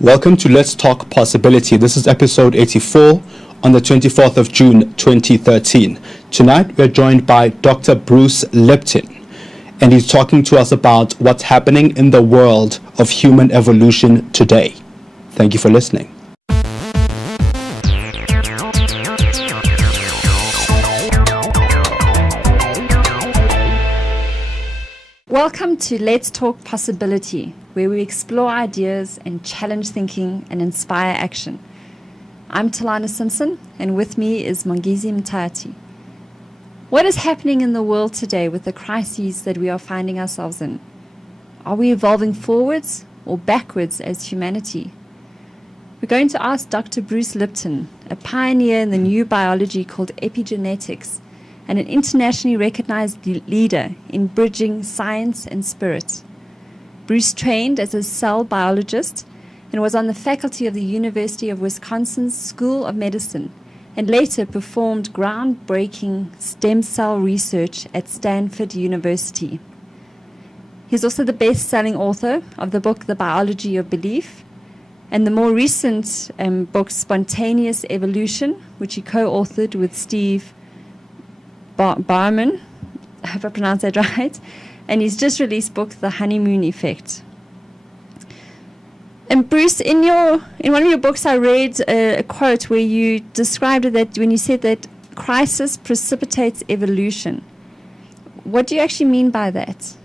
Welcome to Let's Talk Possibility. This is episode 84 on the 24th of June 2013. Tonight we're joined by Dr. Bruce Lipton, and he's talking to us about what's happening in the world of human evolution today. Thank you for listening. Welcome to Let's Talk Possibility, where we explore ideas and challenge thinking and inspire action. I'm Talana Simpson, and with me is Mongizi Mtati. What is happening in the world today with the crises that we are finding ourselves in? Are we evolving forwards or backwards as humanity? We're going to ask Dr. Bruce Lipton, a pioneer in the new biology called epigenetics, and an internationally recognized leader in bridging science and spirit. Bruce trained as a cell biologist and was on the faculty of the University of Wisconsin's School of Medicine, and later performed groundbreaking stem cell research at Stanford University. He's also the best-selling author of the book The Biology of Belief, and the more recent book Spontaneous Evolution, which he co-authored with Steve Barman, I hope I pronounced that right, and he's just released book The Honeymoon Effect. And Bruce, in one of your books, I read a quote where you described it that when you said that crisis precipitates evolution. What do you actually mean by that?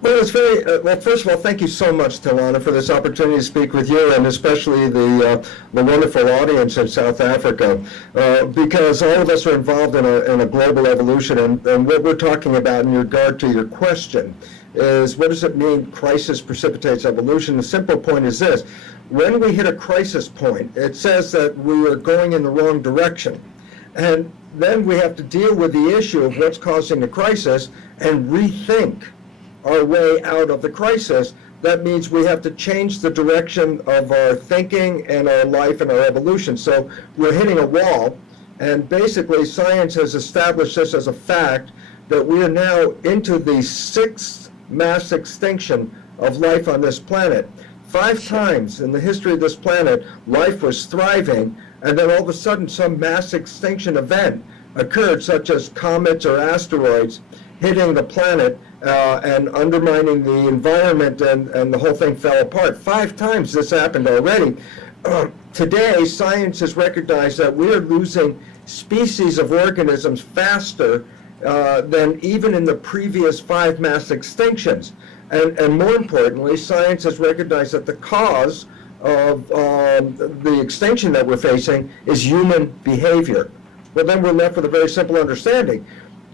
Well, it's very well. First of all, thank you so much, Talana, for this opportunity to speak with you, and especially the wonderful audience in South Africa, because all of us are involved in a global evolution, and what we're talking about in regard to your question is, what does it mean crisis precipitates evolution? The simple point is this: when we hit a crisis point, it says that we are going in the wrong direction, and then we have to deal with the issue of what's causing the crisis and rethink our way out of the crisis. That means we have to change the direction of our thinking and our life and our evolution. So we're hitting a wall, and basically science has established this as a fact that we are now into the sixth mass extinction of life on this planet. 5 times in the history of this planet, life was thriving, and then all of a sudden some mass extinction event occurred, such as comets or asteroids hitting the planet and undermining the environment, and the whole thing fell apart. 5 times this happened already. Today, science has recognized that we are losing species of organisms faster than even in the previous 5 mass extinctions. And more importantly, science has recognized that the cause of the extinction that we're facing is human behavior. Well, then we're left with a very simple understanding.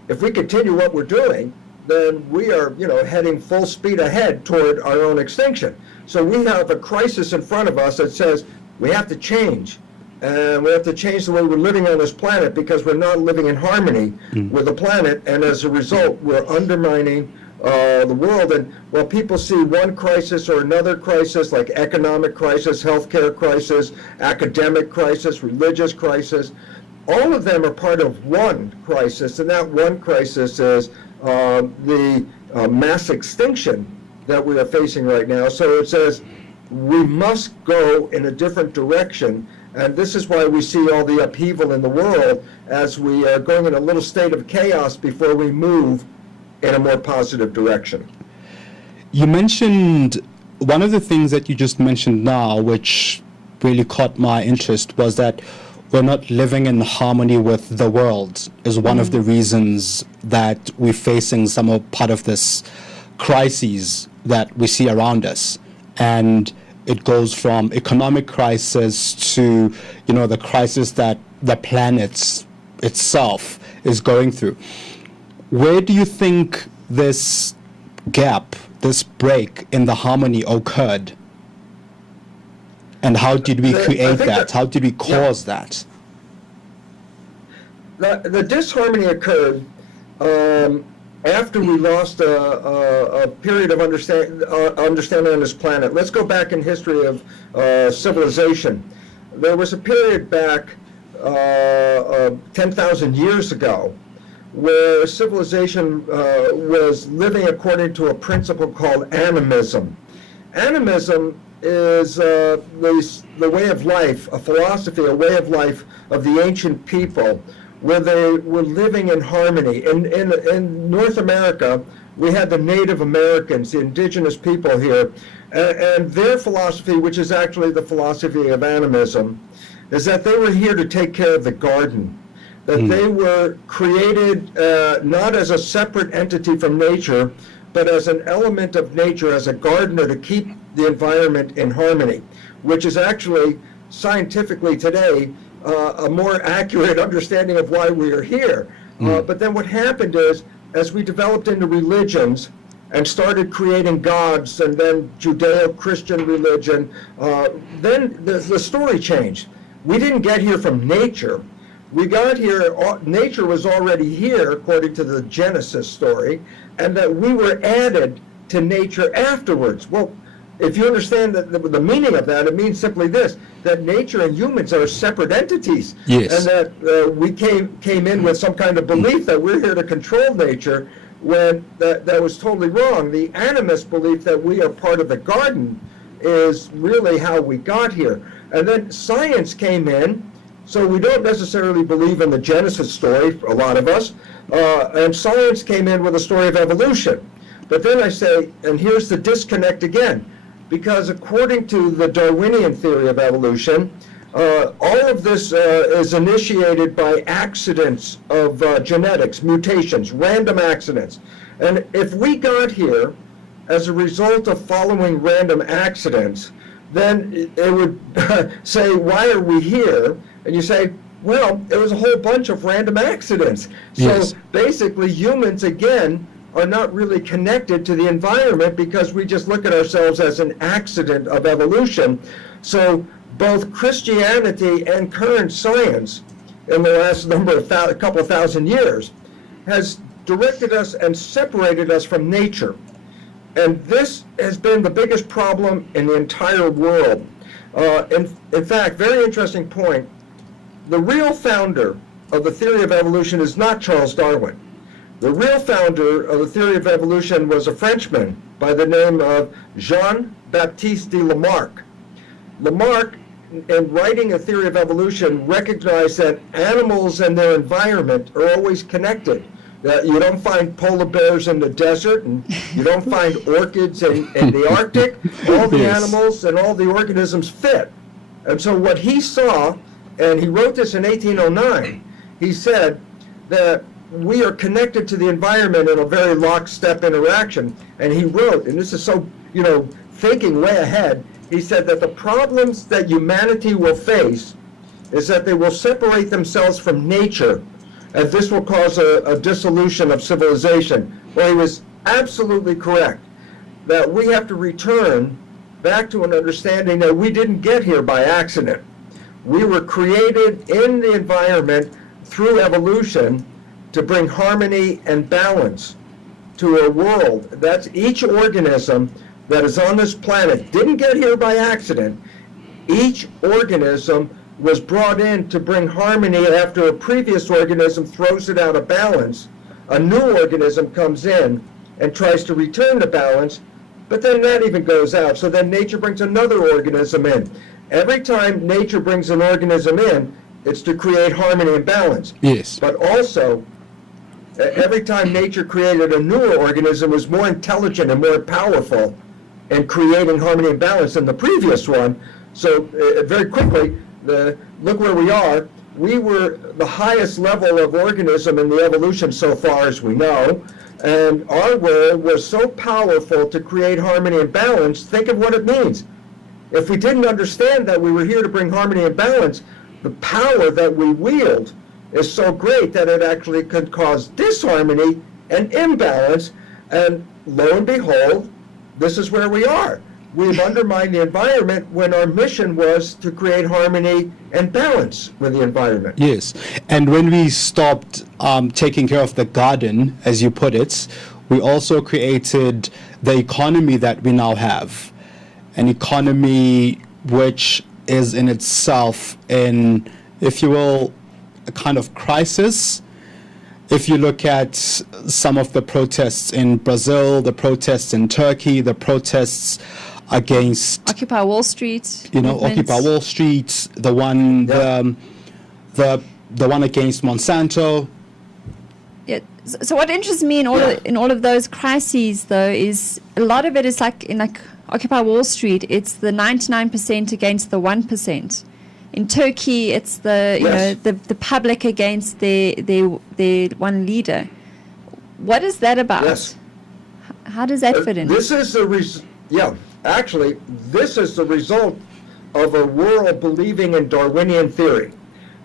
If we continue what we're doing, then we are, heading full speed ahead toward our own extinction. So we have a crisis in front of us that says we have to change. And we have to change the way we're living on this planet, because we're not living in harmony with the planet. And as a result, we're undermining the world. And while people see one crisis or another crisis, like economic crisis, healthcare crisis, academic crisis, religious crisis, all of them are part of one crisis, and that one crisis is the mass extinction that we are facing right now. So it says we must go in a different direction, and this is why we see all the upheaval in the world, as we are going in a little state of chaos before we move in a more positive direction. You mentioned, one of the things that you just mentioned now, which really caught my interest, was that we're not living in harmony with the world, is one of the reasons that we're facing part of this crises that we see around us. And it goes from economic crisis to, the crisis that the planet itself is going through. Where do you think this gap, this break in the harmony occurred? And how did we create that? How did we cause that? The disharmony occurred after we lost a period of understanding on this planet. Let's go back in history of civilization. There was a period back 10,000 years ago where civilization was living according to a principle called animism. Animism is the way of life, a philosophy, a way of life of the ancient people, where they were living in harmony. In North America, we had the Native Americans, the indigenous people here, and their philosophy, which is actually the philosophy of animism, is that they were here to take care of the garden, that they were created not as a separate entity from nature, but as an element of nature, as a gardener to keep the environment in harmony, which is actually scientifically today a more accurate understanding of why we are here. But then what happened is, as we developed into religions and started creating gods, and then Judeo-Christian religion, then the story changed. We didn't get here from nature. We got here, nature was already here, according to the Genesis story, and that we were added to nature afterwards. Well, if you understand the meaning of that, it means simply this, that nature and humans are separate entities. Yes. And that we came in with some kind of belief that we're here to control nature, when that was totally wrong. The animist belief that we are part of the garden is really how we got here. And then science came in, so we don't necessarily believe in the Genesis story, a lot of us, and science came in with a story of evolution. But then I say, and here's the disconnect again, because according to the Darwinian theory of evolution, all of this is initiated by accidents of genetics, mutations, random accidents. And if we got here as a result of following random accidents, then it would say, why are we here? And you say, well, it was a whole bunch of random accidents. Yes. So basically humans, again, are not really connected to the environment because we just look at ourselves as an accident of evolution. So both Christianity and current science in the last couple of thousand years has directed us and separated us from nature. And this has been the biggest problem in the entire world. In fact, very interesting point, the real founder of the theory of evolution is not Charles Darwin. The real founder of the theory of evolution was a Frenchman by the name of Jean-Baptist Lamarck. Lamarck, in writing a theory of evolution, recognized that animals and their environment are always connected. That you don't find polar bears in the desert, and you don't find orchids in the Arctic. All the animals and all the organisms fit. And so what he saw, and he wrote this in 1809, he said that we are connected to the environment in a very lockstep interaction. And he wrote, and this is so, thinking way ahead, he said that the problems that humanity will face is that they will separate themselves from nature, and this will cause a dissolution of civilization. Well, he was absolutely correct, that we have to return back to an understanding that we didn't get here by accident. We were created in the environment through evolution to bring harmony and balance to a world. That's each organism that is on this planet didn't get here by accident. Each organism was brought in to bring harmony after a previous organism throws it out of balance. A new organism comes in and tries to return the balance, but then that even goes out. So then nature brings another organism in. Every time nature brings an organism in, it's to create harmony and balance. Yes. But also, every time nature created a newer organism, it was more intelligent and more powerful in creating harmony and balance than the previous one. So very quickly, look where we are. We were the highest level of organism in the evolution so far as we know, and our role was so powerful to create harmony and balance. Think of what it means. If we didn't understand that we were here to bring harmony and balance, the power that we wield is so great that it actually could cause disharmony and imbalance, and lo and behold, this is where we are. We've undermined the environment when our mission was to create harmony and balance with the environment. Yes, and when we stopped taking care of the garden, as you put it, we also created the economy that we now have. An economy which is in itself in, if you will, a kind of crisis. If you look at some of the protests in Brazil, the protests in Turkey, the protests against Occupy Wall Street. Occupy Wall Street, the one the one against Monsanto. Yeah. So what interests me in all of those crises, though, is a lot of it is like in Occupy Wall Street. It's the 99% against the 1%. In Turkey, it's the public against their one leader. What is that about? Yes. How does that fit in? This is the this is the result of a world believing in Darwinian theory.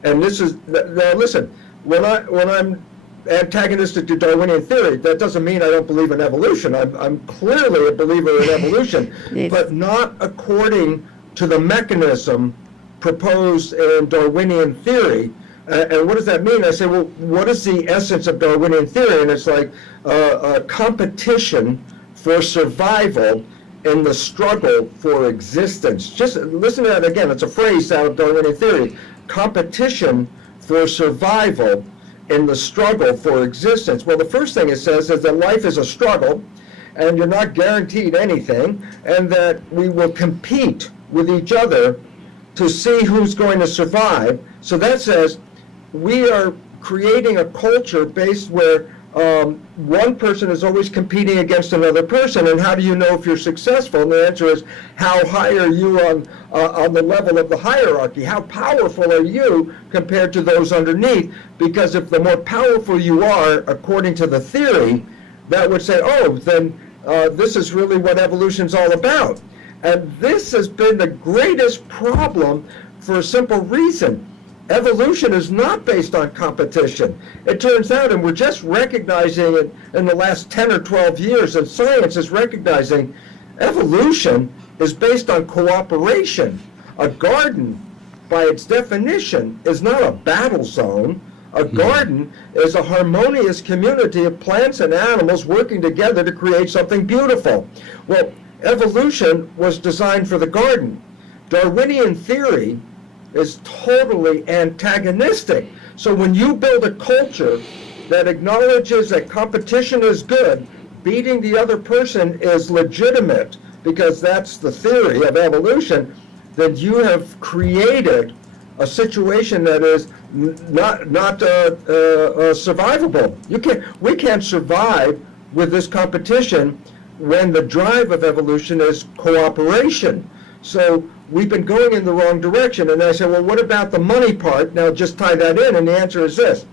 And this is, now listen, when I'm antagonistic to Darwinian theory, that doesn't mean I don't believe in evolution. I'm clearly a believer in evolution, yes. But not according to the mechanism proposed in Darwinian theory. And what does that mean? I say, well, what is the essence of Darwinian theory? And it's like a competition for survival in the struggle for existence. Just listen to that again. It's a phrase out of Darwinian theory. Competition for survival in the struggle for existence. Well, the first thing it says is that life is a struggle, and you're not guaranteed anything, and that we will compete with each other to see who's going to survive. So that says we are creating a culture based where one person is always competing against another person, and how do you know if you're successful? And the answer is, how high are you on the level of the hierarchy? How powerful are you compared to those underneath? Because if the more powerful you are, according to the theory, that would say, oh, then this is really what evolution's all about. And this has been the greatest problem for a simple reason. Evolution is not based on competition. It turns out, and we're just recognizing it in the last 10 or 12 years, and science is recognizing evolution is based on cooperation. A garden, by its definition, is not a battle zone. A garden is a harmonious community of plants and animals working together to create something beautiful. Well, evolution was designed for the garden. Darwinian theory is totally antagonistic. So when you build a culture that acknowledges that competition is good, beating the other person is legitimate, because that's the theory of evolution, then you have created a situation that is not survivable. We can't survive with this competition when the drive of evolution is cooperation. So we've been going in the wrong direction. And I said, well, what about the money part? Now just tie that in, and the answer is this.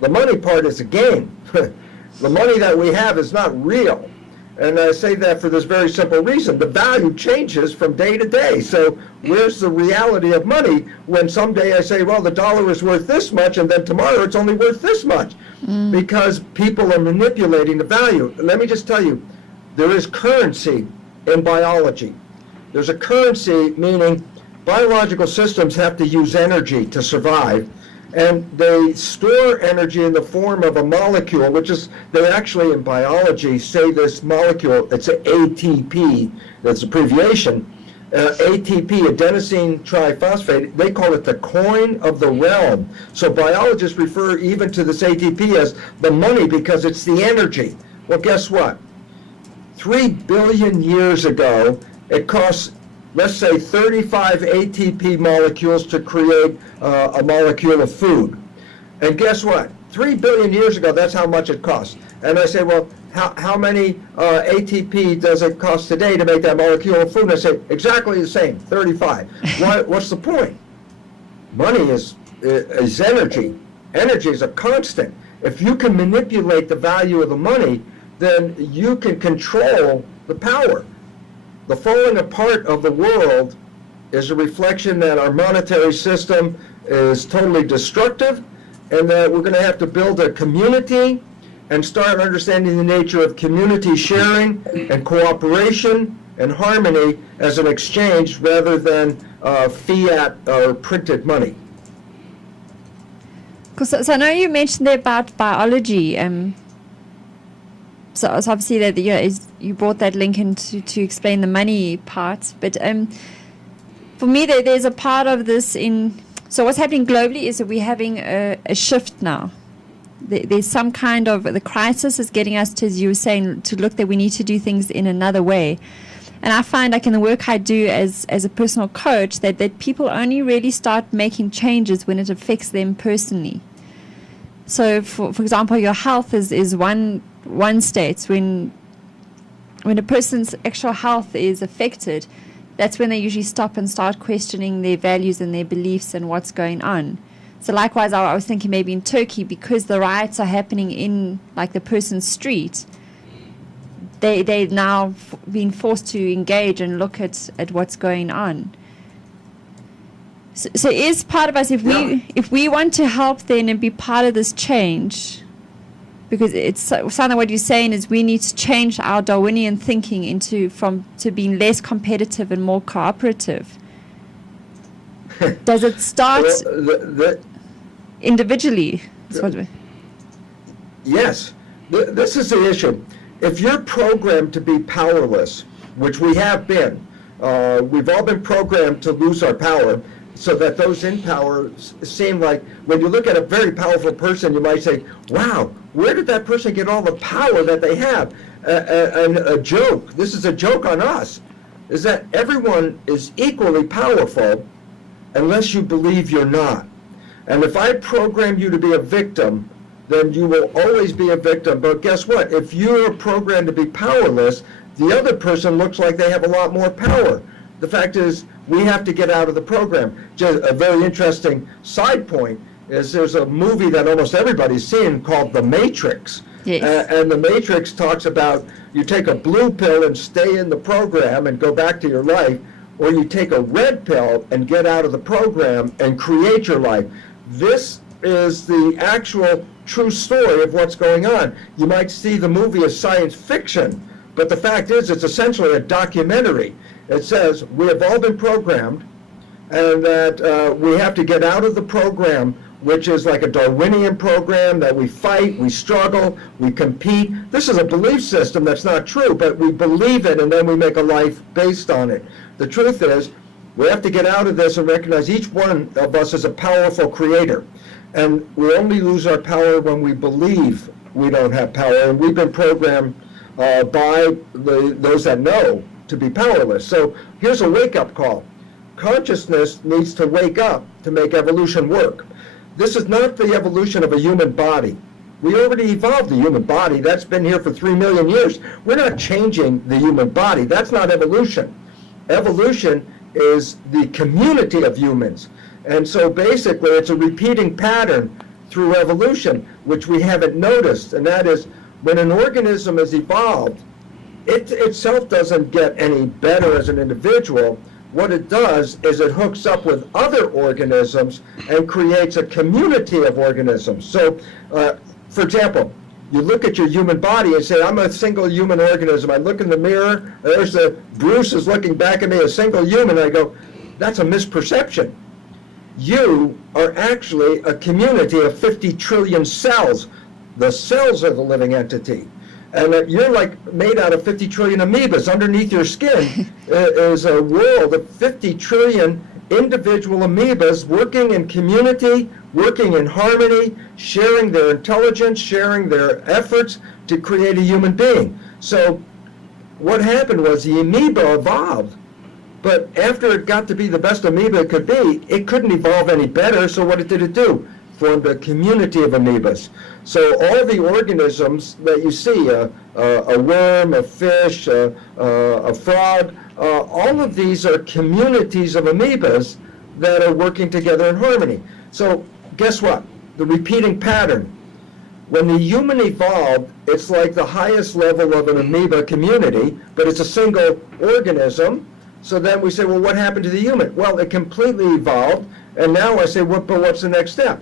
The money part is a game. The money that we have is not real. And I say that for this very simple reason. The value changes from day to day. So where's the reality of money when someday I say, well, the dollar is worth this much, and then tomorrow it's only worth this much? Because people are manipulating the value. Let me just tell you, there is currency in biology. There's a currency, meaning biological systems have to use energy to survive, and they store energy in the form of a molecule, which is, they actually in biology say this molecule, it's an ATP, that's abbreviation, ATP, adenosine triphosphate, they call it the coin of the realm. So biologists refer even to this ATP as the money because it's the energy. Well, guess what? 3 billion years ago, it costs, let's say, 35 ATP molecules to create a molecule of food. And guess what? 3 billion years ago, that's how much it costs. And I say, well, how many ATP does it cost today to make that molecule of food? And I say, exactly the same, 35. What's the point? Money is energy. Energy is a constant. If you can manipulate the value of the money, then you can control the power. The falling apart of the world is a reflection that our monetary system is totally destructive, and that we're going to have to build a community and start understanding the nature of community sharing and cooperation and harmony as an exchange rather than fiat or printed money. So I know you mentioned there about biology. So obviously that you brought that link in to explain the money part. But for me, there's a part of this in. So what's happening globally is that we're having a shift now. There's some the crisis is getting us to, as you were saying, to look that we need to do things in another way. And I find, like, in the work I do as a personal coach, that people only really start making changes when it affects them personally. So, for example, your health is one state. When a person's actual health is affected, that's when they usually stop and start questioning their values and their beliefs and what's going on. So likewise, I was thinking maybe in Turkey, because the riots are happening in, like, the person's street, they're now being forced to engage and look at what's going on. So is part of us, if we want to help then and be part of this change, because it's something what you're saying is we need to change our Darwinian thinking to being less competitive and more cooperative. Does it start individually? Yes, this is the issue. If you're programmed to be powerless, which we have been, we've all been programmed to lose our power, so that those in power seem like, when you look at a very powerful person, you might say, wow, where did that person get all the power that they have? And a joke, this is a joke on us, is that everyone is equally powerful unless you believe you're not. And if I program you to be a victim, then you will always be a victim. But guess what? If you're programmed to be powerless, the other person looks like they have a lot more power. The fact is, we have to get out of the program. Just a very interesting side point is there's a movie that almost everybody's seen called The Matrix. Yes. And The Matrix talks about you take a blue pill and stay in the program and go back to your life, or you take a red pill and get out of the program and create your life. This is the actual true story of what's going on. You might see the movie as science fiction, but the fact is it's essentially a documentary. It says we have all been programmed, and that we have to get out of the program, which is like a Darwinian program, that we fight, we struggle, we compete. This is a belief system that's not true, but we believe it and then we make a life based on it. The truth is, we have to get out of this and recognize each one of us is a powerful creator. And we only lose our power when we believe we don't have power, and we've been programmed by those that know to be powerless. So here's a wake-up call. Consciousness needs to wake up to make evolution work. This is not the evolution of a human body. We already evolved the human body. That's been here for 3 million years. We're not changing the human body. That's not evolution. Evolution is the community of humans. And so basically it's a repeating pattern through evolution, which we haven't noticed. And that is, when an organism is evolved, it itself doesn't get any better as an individual. What it does is it hooks up with other organisms and creates a community of organisms. So, for example, you look at your human body and say, I'm a single human organism. I look in the mirror, there's Bruce is looking back at me, a single human. I go, that's a misperception. You are actually a community of 50 trillion cells. The cells are the living entity. And that you're like made out of 50 trillion amoebas. Underneath your skin is a world of 50 trillion individual amoebas working in community, working in harmony, sharing their intelligence, sharing their efforts to create a human being. So what happened was the amoeba evolved, but after it got to be the best amoeba it could be, it couldn't evolve any better, so what did it do? Formed a community of amoebas. So all the organisms that you see, a worm, a fish, a frog, all of these are communities of amoebas that are working together in harmony. So guess what? The repeating pattern. When the human evolved, it's like the highest level of an amoeba community, but it's a single organism. So then we say, well, what happened to the human? Well, it completely evolved, and now I say, but what's the next step?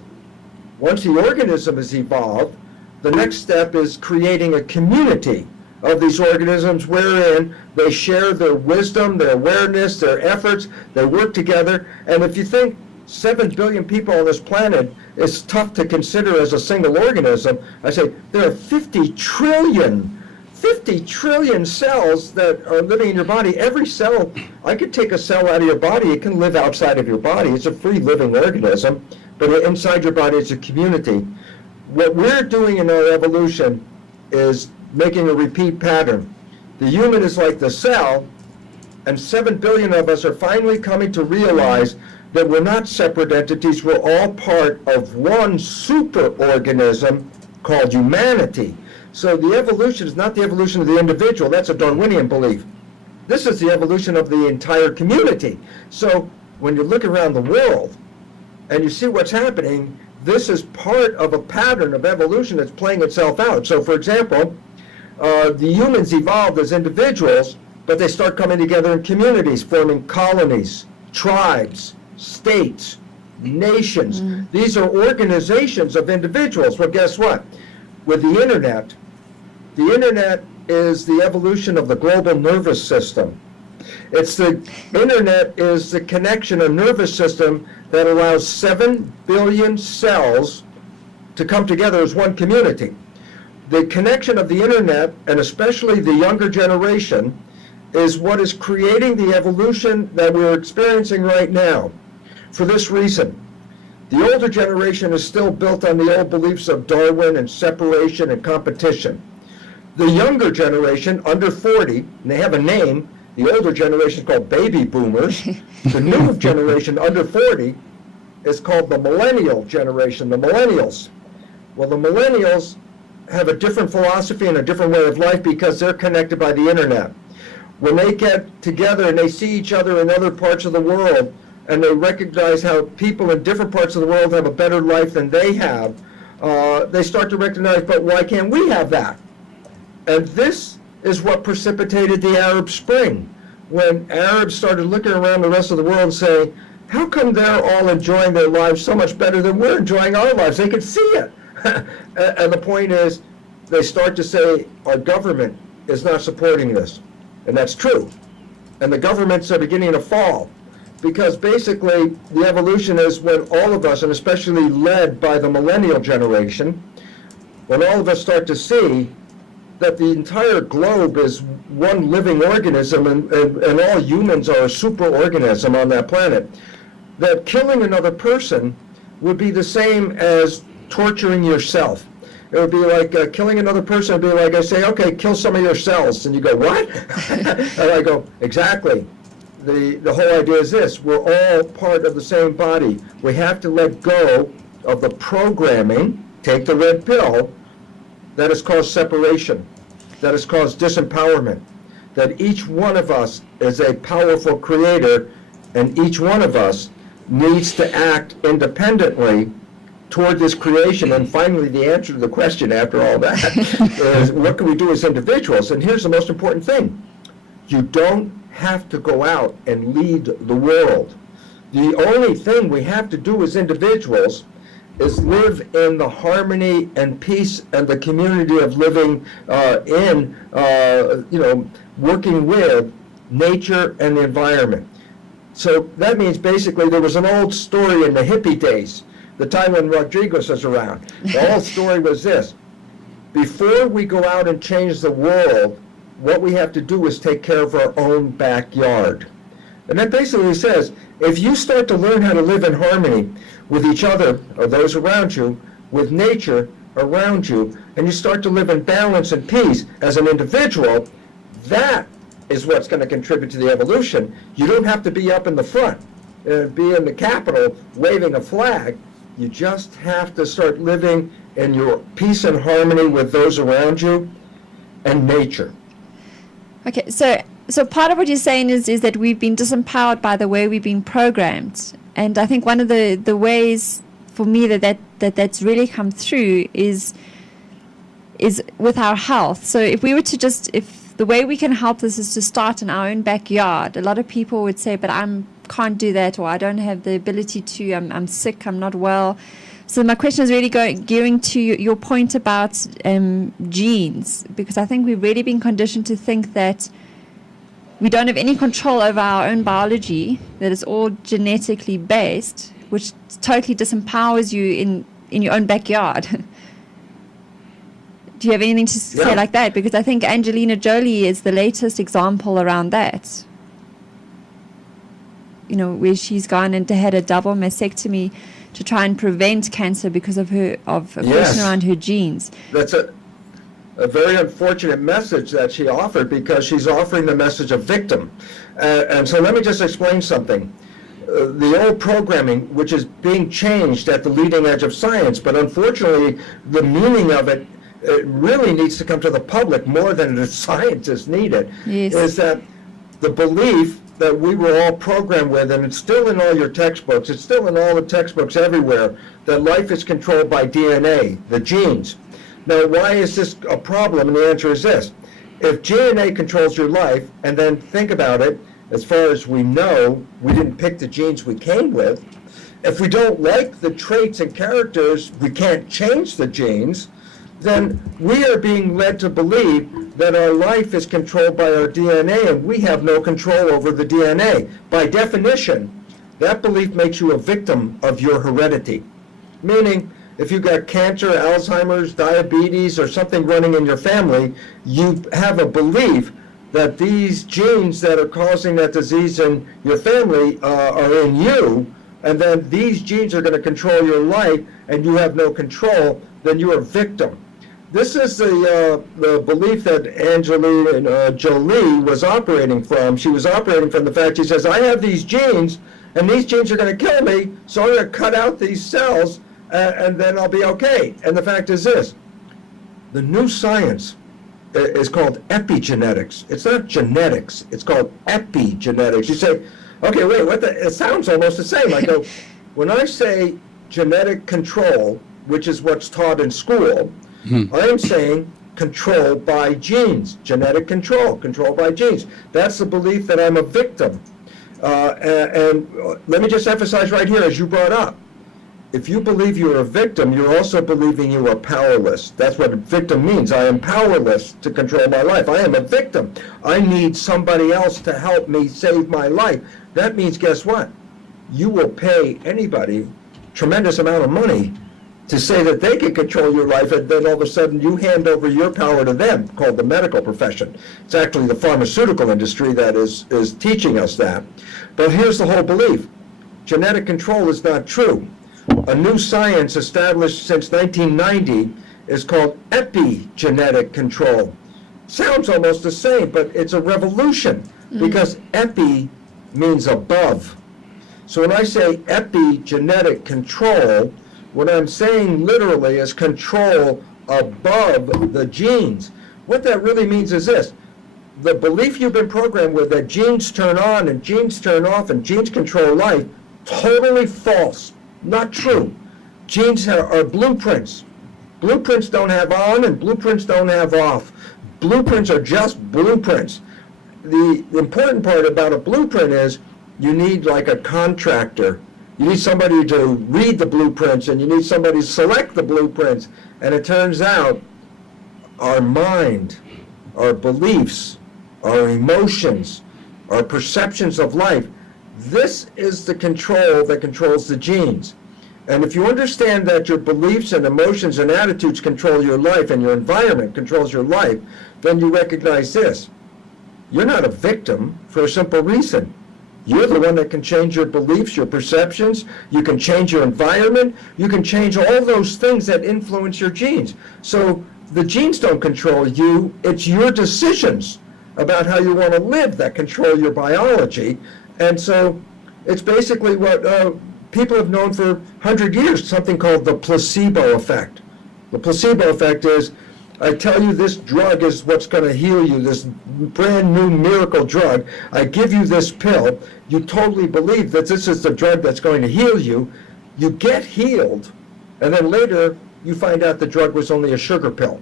Once the organism is evolved, the next step is creating a community of these organisms wherein they share their wisdom, their awareness, their efforts, they work together. And if you think 7 billion people on this planet is tough to consider as a single organism, I say there are 50 trillion cells that are living in your body. Every cell, I could take a cell out of your body, it can live outside of your body. It's a free living organism, but inside your body it's a community. What we're doing in our evolution is making a repeat pattern. The human is like the cell, And 7 billion of us are finally coming to realize that we're not separate entities, we're all part of one superorganism called humanity. So the evolution is not the evolution of the individual, that's a Darwinian belief. This is the evolution of the entire community. So when you look around the world and you see what's happening, this is part of a pattern of evolution that's playing itself out. So for example, the humans evolved as individuals, but they start coming together in communities, forming colonies, tribes, states, nations. These are organizations of individuals. Well, guess what? With the internet is the evolution of the global nervous system. The internet is the connection, a nervous system that allows 7 billion cells to come together as one community. The connection of the internet, and especially the younger generation, is what is creating the evolution that we're experiencing right now. For this reason, the older generation is still built on the old beliefs of Darwin and separation and competition. The younger generation, under 40, and they have a name, the older generation is called baby boomers. The new generation, under 40, is called the millennial generation, the millennials. Well, the millennials have a different philosophy and a different way of life because they're connected by the internet. When they get together and they see each other in other parts of the world and they recognize how people in different parts of the world have a better life than they have, they start to recognize, but why can't we have that? And this is what precipitated the Arab Spring, when Arabs started looking around the rest of the world and saying, how come they're all enjoying their lives so much better than we're enjoying our lives? They could see it. And the point is, they start to say, our government is not supporting this. And that's true. And the governments are beginning to fall. Because basically, the evolution is when all of us, and especially led by the millennial generation, when all of us start to see that the entire globe is one living organism and all humans are a superorganism on that planet, that killing another person would be the same as torturing yourself. It would be like killing another person would be like I say, okay, kill some of your cells. And you go, what? And I go, exactly. The whole idea is this: we're all part of the same body. We have to let go of the programming, take the red pill, that has caused separation, that has caused disempowerment, that each one of us is a powerful creator, and each one of us needs to act independently toward this creation. And finally, the answer to the question after all that is, what can we do as individuals? And here's the most important thing. You don't have to go out and lead the world. The only thing we have to do as individuals is live in the harmony and peace and the community of living working with nature and the environment. So that means basically there was an old story in the hippie days, the time when Rodriguez was around. The old story was this: before we go out and change the world, what we have to do is take care of our own backyard. And that basically says, if you start to learn how to live in harmony with each other or those around you, with nature around you, and you start to live in balance and peace as an individual, that is what's going to contribute to the evolution. You don't have to be up in the front, be in the Capitol waving a flag. You just have to start living in your peace and harmony with those around you and nature. Okay, so part of what you're saying is that we've been disempowered by the way we've been programmed. And I think one of the ways for me that's really come through is with our health. So if we were to if the way we can help this is to start in our own backyard, a lot of people would say, but I can't do that, or I don't have the ability to, I'm sick, I'm not well. So my question is really gearing to your point about genes, because I think we've really been conditioned to think that we don't have any control over our own biology, that it's all genetically based, which totally disempowers you in your own backyard. Do you have anything to say like that? Because I think Angelina Jolie is the latest example around that. You know, where she's gone and had a double mastectomy to try and prevent cancer because of a question around her genes. a very unfortunate message that she offered, because she's offering the message of victim. And so let me just explain something. The old programming, which is being changed at the leading edge of science, but unfortunately the meaning of it, it really needs to come to the public more than the scientists need it, Yes. is that the belief that we were all programmed with, and it's still in all your textbooks, it's still in all the textbooks everywhere, that life is controlled by DNA, the genes. Now, why is this a problem? And the answer is this. If DNA controls your life, and then think about it, as far as we know, we didn't pick the genes we came with. If we don't like the traits and characters, we can't change the genes, then we are being led to believe that our life is controlled by our DNA and we have no control over the DNA. By definition, that belief makes you a victim of your heredity. Meaning, if you've got cancer, Alzheimer's, diabetes, or something running in your family, you have a belief that these genes that are causing that disease in your family are in you, and then these genes are going to control your life and you have no control, then you're a victim. This is the belief that Angelina Jolie was operating from. She was operating from the fact, she says, I have these genes, and these genes are going to kill me, so I'm going to cut out these cells, and then I'll be okay. And the fact is this, the new science is called epigenetics. It's not genetics, it's called epigenetics. You say, okay, wait, what the, it sounds almost the same. I go, when I say genetic control, which is what's taught in school, I am saying control by genes, genetic control, control by genes. That's the belief that I'm a victim. And let me just emphasize right here, as you brought up, if you believe you're a victim, you're also believing you are powerless. That's what a victim means. I am powerless to control my life. I am a victim. I need somebody else to help me save my life. That means, guess what? You will pay anybody tremendous amount of money to say that they can control your life, and then all of a sudden you hand over your power to them, called the medical profession. It's actually the pharmaceutical industry that is teaching us that. But here's the whole belief. Genetic control is not true. A new science established since 1990 is called epigenetic control. Sounds almost the same, but it's a revolution, because epi means above. So when I say epigenetic control, what I'm saying literally is control above the genes. What that really means is this. The belief you've been programmed with, that genes turn on and genes turn off and genes control life, totally false. Not true. Genes are blueprints. Blueprints don't have on and blueprints don't have off. Blueprints are just blueprints. The important part about a blueprint is you need like a contractor. You need somebody to read the blueprints, and you need somebody to select the blueprints. And it turns out our mind, our beliefs, our emotions, our perceptions of life, this is the control that controls the genes. And if you understand that your beliefs and emotions and attitudes control your life and your environment controls your life, then you recognize this. You're not a victim for a simple reason. You're the one that can change your beliefs, your perceptions. You can change your environment. You can change all those things that influence your genes. So the genes don't control you. It's your decisions about how you want to live that control your biology. And so it's basically what people have known for 100 years, something called the placebo effect. The placebo effect is, I tell you this drug is what's going to heal you, this brand new miracle drug. I give you this pill. You totally believe that this is the drug that's going to heal you. You get healed, and then later you find out the drug was only a sugar pill.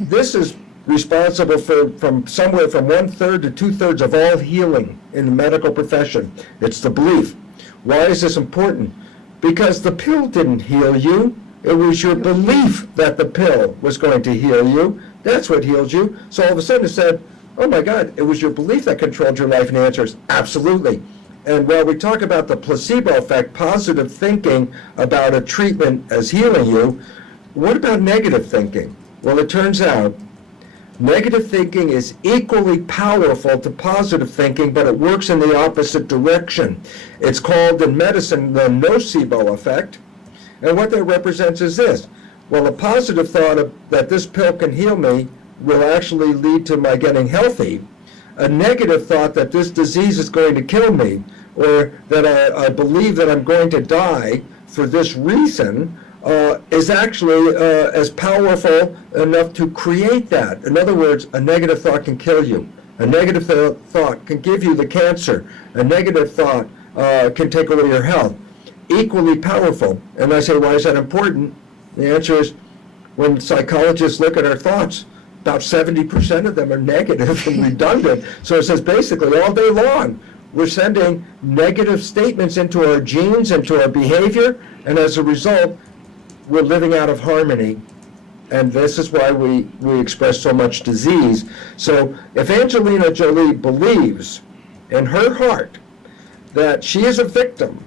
This is responsible for from somewhere from 1/3 to 2/3 of all healing in the medical profession. It's the belief. Why is this important? Because the pill didn't heal you. It was your belief that the pill was going to heal you. That's what healed you. So all of a sudden it said, oh my God, it was your belief that controlled your life. And the answer is absolutely. And while we talk about the placebo effect, positive thinking about a treatment as healing you, what about negative thinking? Well, it turns out negative thinking is equally powerful to positive thinking, but it works in the opposite direction. It's called in medicine the nocebo effect. And what that represents is this. Well, a positive thought that this pill can heal me will actually lead to my getting healthy. A negative thought that this disease is going to kill me, or that I believe that I'm going to die for this reason, is actually as powerful enough to create that. In other words, a negative thought can kill you. A negative thought can give you the cancer. A negative thought can take away your health. Equally powerful. And I say, why is that important? The answer is, when psychologists look at our thoughts, about 70% of them are negative and redundant. So it says basically all day long, we're sending negative statements into our genes, into our behavior, and as a result, we're living out of harmony. And this is why we express so much disease. So if Angelina Jolie believes in her heart that she is a victim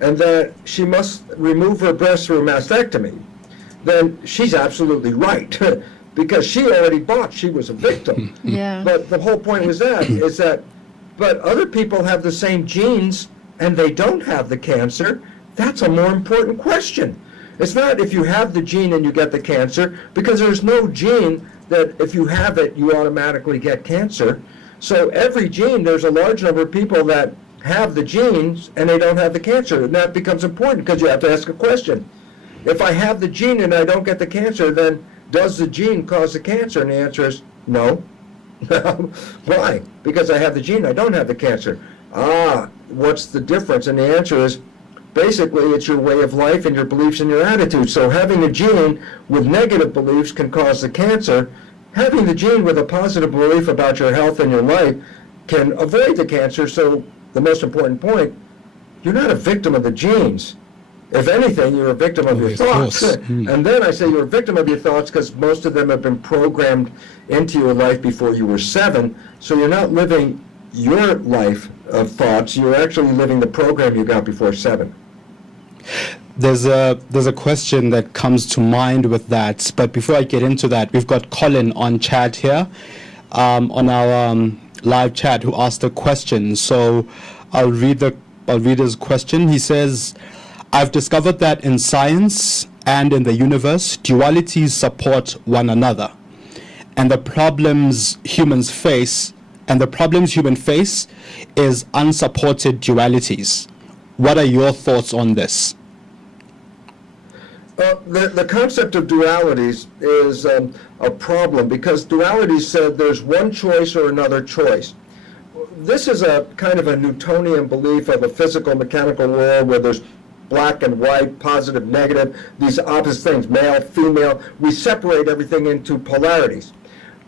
and that she must remove her breast through mastectomy, then she's absolutely right. Because she already bought she was a victim. Yeah. But the whole point is that, but other people have the same genes and they don't have the cancer. That's a more important question. It's not if you have the gene and you get the cancer, because there's no gene that if you have it, you automatically get cancer. So every gene, there's a large number of people that have the genes and they don't have the cancer. And that becomes important because you have to ask a question. If I have the gene and I don't get the cancer, then does the gene cause the cancer? And the answer is no. Why? Because I have the gene, I don't have the cancer. What's the difference? And the answer is, basically, it's your way of life and your beliefs and your attitudes. So having a gene with negative beliefs can cause the cancer. Having the gene with a positive belief about your health and your life can avoid the cancer. So the most important point, you're not a victim of the genes. If anything, you're a victim of your thoughts. And then I say you're a victim of your thoughts because most of them have been programmed into your life before you were 7. So you're not living your life of thoughts. You're actually living the program you got before 7. There's a question that comes to mind with that, but before I get into that, we've got Colin on chat here, on our live chat, who asked a question. So I'll read his question. He says, I've discovered that in science and in the universe, dualities support one another. And the problems humans face is unsupported dualities. What are your thoughts on this? The concept of dualities is a problem because dualities said there's one choice or another choice. This is a kind of a Newtonian belief of a physical mechanical world where there's black and white, positive, negative, these opposite things, male, female. We separate everything into polarities.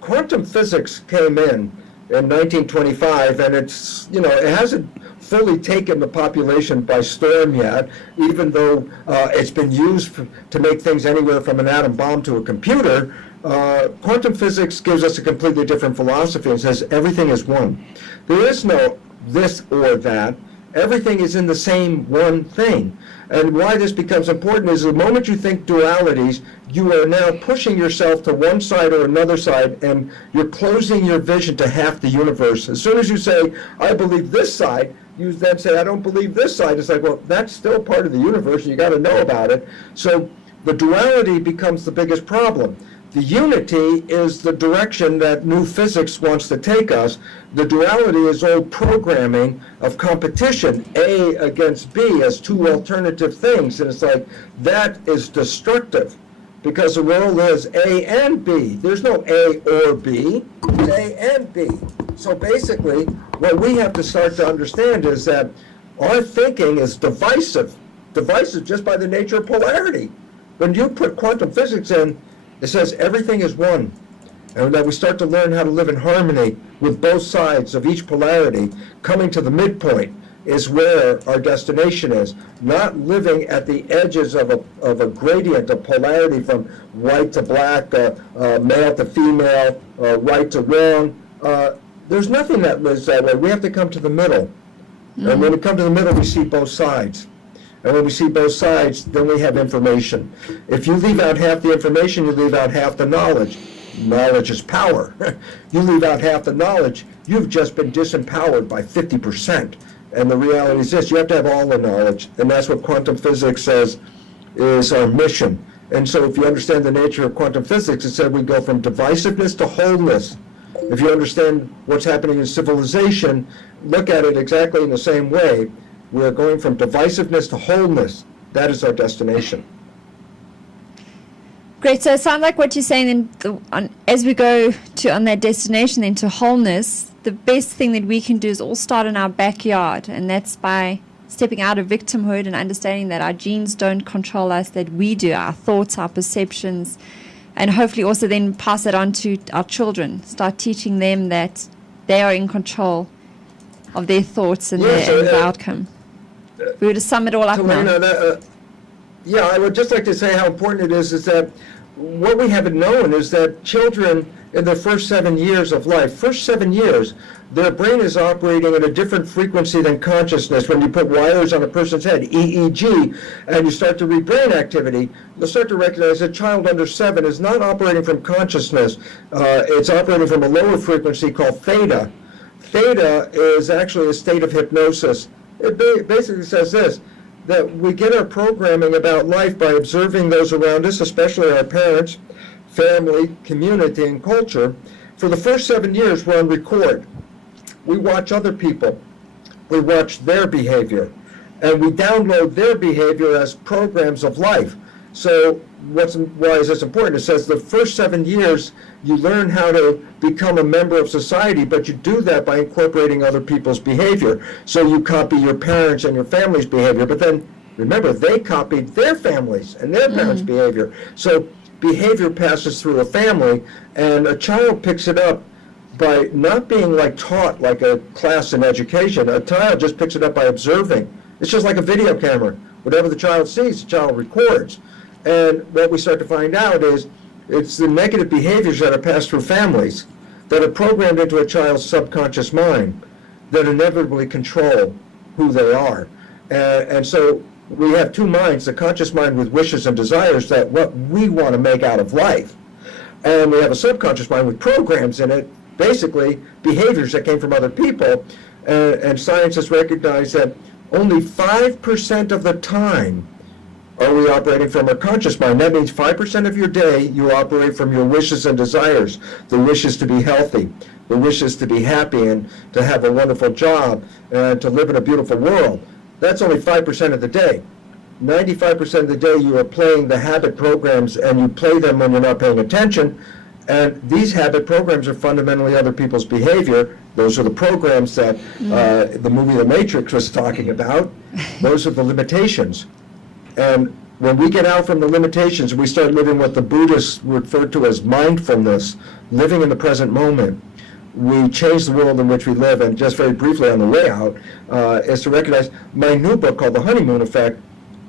Quantum physics came in 1925, and it's, it hasn't fully taken the population by storm yet, even though it's been used to make things anywhere from an atom bomb to a computer. Quantum physics gives us a completely different philosophy and says everything is one. There is no this or that. Everything is in the same one thing. And why this becomes important is the moment you think dualities, you are now pushing yourself to one side or another side, and you're closing your vision to half the universe. As soon as you say, I believe this side, you then say, I don't believe this side. It's like, well, that's still part of the universe, and you got to know about it. So the duality becomes the biggest problem. The unity is the direction that new physics wants to take us. The duality is old programming of competition, A against B, as two alternative things. And it's like, that is destructive because the world is A and B. There's no A or B, it's A and B. So basically, what we have to start to understand is that our thinking is divisive just by the nature of polarity. When you put quantum physics in, it says everything is one, and that we start to learn how to live in harmony with both sides of each polarity. Coming to the midpoint is where our destination is, not living at the edges of a gradient of polarity from white to black, male to female, right to wrong. There's nothing that lives that way. We have to come to the middle. And when we come to the middle, we see both sides. And when we see both sides, then we have information. If you leave out half the information, you leave out half the knowledge. Knowledge is power. You leave out half the knowledge, you've just been disempowered by 50%. And the reality is this, you have to have all the knowledge. And that's what quantum physics says is our mission. And so if you understand the nature of quantum physics, it said we go from divisiveness to wholeness. If you understand what's happening in civilization, look at it exactly in the same way. We're going from divisiveness to wholeness. That is our destination. Great. So it sounds like what you're saying, as we go on that destination into wholeness, the best thing that we can do is all start in our backyard, and that's by stepping out of victimhood and understanding that our genes don't control us, that we do, our thoughts, our perceptions, and hopefully also then pass it on to our children, start teaching them that they are in control of their thoughts and their outcome. We were to sum it all up now. Yeah, I would just like to say how important it is that what we haven't known is that children in their first 7 years of life, first 7 years, their brain is operating at a different frequency than consciousness. When you put wires on a person's head, EEG, and you start to read brain activity, you'll start to recognize a child under 7 is not operating from consciousness. It's operating from a lower frequency called theta. Theta is actually a state of hypnosis. It basically says this, that we get our programming about life by observing those around us, especially our parents, family, community, and culture. For the first 7 years, we're on record. We watch other people. We watch their behavior. And we download their behavior as programs of life. So why is this important? It says the first 7 years, you learn how to become a member of society, but you do that by incorporating other people's behavior. So you copy your parents and your family's behavior, but then remember, they copied their families and their parents' behavior. So behavior passes through a family, and a child picks it up by not being taught like a class in education. A child just picks it up by observing. It's just like a video camera. Whatever the child sees, the child records. And what we start to find out is it's the negative behaviors that are passed through families that are programmed into a child's subconscious mind that inevitably control who they are. And so we have two minds, the conscious mind with wishes and desires, that what we want to make out of life. And we have a subconscious mind with programs in it, basically behaviors that came from other people. And science has recognized that only 5% of the time are we operating from our conscious mind. That means 5% of your day you operate from your wishes and desires. The wishes to be healthy, the wishes to be happy and to have a wonderful job and to live in a beautiful world. That's only 5% of the day. 95% of the day you are playing the habit programs, and you play them when you're not paying attention. And these habit programs are fundamentally other people's behavior. Those are the programs that the movie The Matrix was talking about. Those are the limitations. And when we get out from the limitations, we start living what the Buddhists refer to as mindfulness, living in the present moment. We change the world in which we live. And just very briefly on the way out, is to recognize my new book called The Honeymoon Effect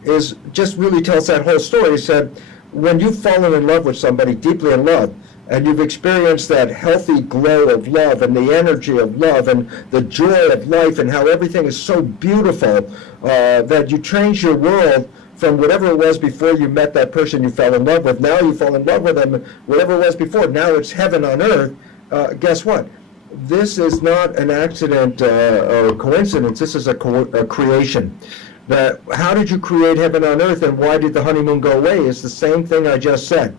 is just really tells that whole story. It said, when you've fallen in love with somebody, deeply in love, and you've experienced that healthy glow of love and the energy of love and the joy of life and how everything is so beautiful that you change your world from whatever it was before you met that person you fell in love with. Now you fall in love with them, whatever it was before. Now it's heaven on earth. Guess what? This is not an accident or coincidence. This is a creation. That how did you create heaven on earth, and why did the honeymoon go away? It's the same thing I just said.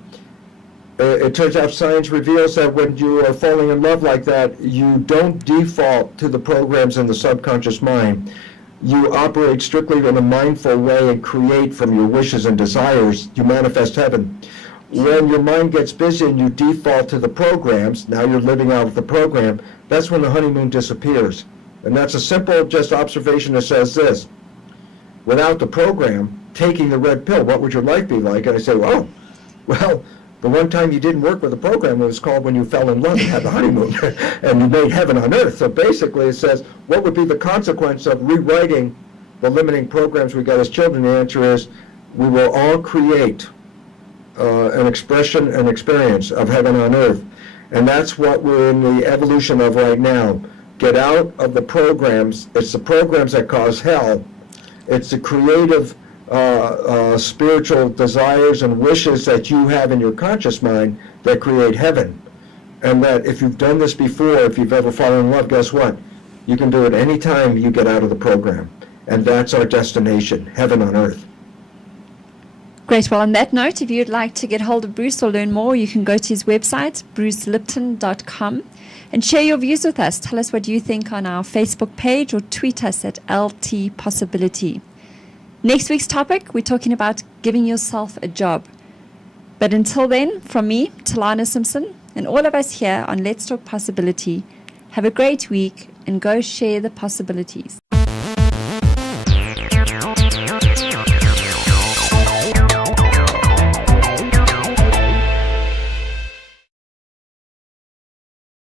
It turns out science reveals that when you are falling in love like that, you don't default to the programs in the subconscious mind. You operate strictly in a mindful way and create from your wishes and desires. You manifest heaven. When your mind gets busy and you default to the programs, now you're living out of the program, that's when the honeymoon disappears. And that's a simple just observation that says this. Without the program, taking the red pill, what would your life be like? And I say, well, the one time you didn't work with the program, it was called when you fell in love and had the honeymoon, and you made heaven on earth. So basically it says, what would be the consequence of rewriting the limiting programs we got as children? The answer is, we will all create an expression and experience of heaven on earth. And that's what we're in the evolution of right now. Get out of the programs. It's the programs that cause hell. It's the creative spiritual desires and wishes that you have in your conscious mind that create heaven. And that if you've done this before, if you've ever fallen in love, guess what? You can do it any time you get out of the program. And that's our destination, heaven on earth. Great. Well, on that note, if you'd like to get hold of Bruce or learn more, you can go to his website, brucelipton.com, and share your views with us. Tell us what you think on our Facebook page or tweet us at LT Possibility. Next week's topic, we're talking about giving yourself a job. But until then, from me, Talana Simpson, and all of us here on Let's Talk Possibility, have a great week and go share the possibilities.